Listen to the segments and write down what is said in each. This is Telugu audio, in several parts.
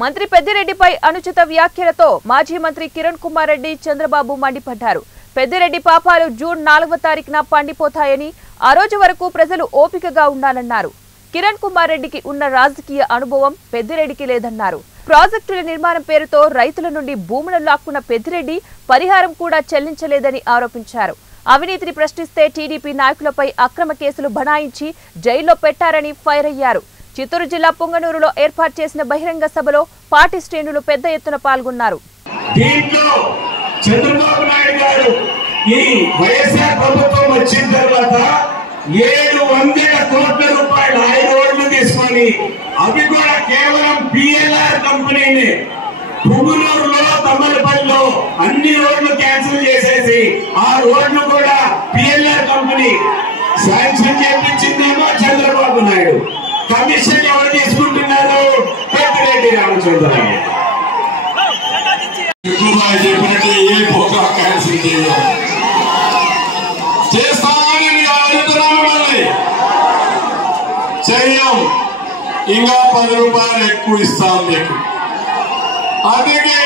మంత్రి పెద్దిరెడ్డిపై అనుచిత వ్యాఖ్యలతో మాజీ మంత్రి కిరణ్ కుమార్ రెడ్డి చంద్రబాబు మండిపడ్డారు. పెద్దిరెడ్డి పాపాలు జూన్ 4వ తారీఖున పండిపోతాయని, ఆ రోజు వరకు ప్రజలు ఓపికగా ఉండాలన్నారు. కిరణ్ కుమార్ రెడ్డికి ఉన్న రాజకీయ అనుభవం పెద్దిరెడ్డికి లేదన్నారు. ప్రాజెక్టుల నిర్మాణం పేరుతో రైతుల నుండి భూములను లాక్కున్న పెద్దిరెడ్డి పరిహారం కూడా చెల్లించలేదని ఆరోపించారు. అవినీతిని ప్రశ్నిస్తే టీడీపీ నాయకులపై అక్రమ కేసులు బనాయించి జైల్లో పెట్టారని ఫైర్ అయ్యారు. చిత్తూరు జిల్లా పొంగనూరులో ఏర్పాటు చేసిన బహిరంగ సభలో పార్టీ శ్రేణులు పెద్ద ఎత్తున పాల్గొన్నారు. చంద్రబాబు నాయుడు గారు ఈ వైఎస్ఆర్ ప్రభుత్వం వచ్చిన తర్వాత 700 కోట్ల రూపాయలు 5 రోడ్లు తీసుకొని, అవి కూడా కేవలం పిఎల్ఆర్ కంపెనీని పుంగనూరులో తమ్మలపల్లిలో అన్ని రోడ్లు క్యాన్సిల్ చేసేసి ఆ రోడ్లు కూడా పిఎల్ఆర్ కంపెనీ శాంక్షన్ చేయించిందేమో చంద్రబాబు నాయుడు. కమిషన్ ఎవరు తీసుకుంటున్నారు? పెద్దిరెడ్డి రామచంద్రరావు. చెప్పినట్టు ఏ పోగా క్యాన్సిల్ చేయడం చేస్తామని అడుగుతున్నాము. మళ్ళీ చెయ్యం, ఇంకా 10 రూపాయలు ఎక్కువ ఇస్తాం మీకు. అందుకే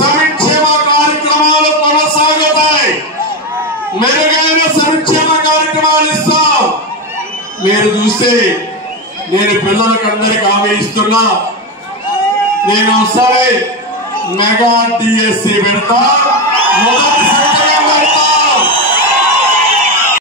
సంక్షేమ కార్యక్రమాలు కొనసాగుతాయి. మెరుగైన సంక్షేమ కార్యక్రమాలు ఇస్తాం. మీరు చూస్తే నేను పిల్లలకు అందరికి హామీ ఇస్తున్నా. నేను సరే మెగా డిఎస్సి పెడతా. మొదటి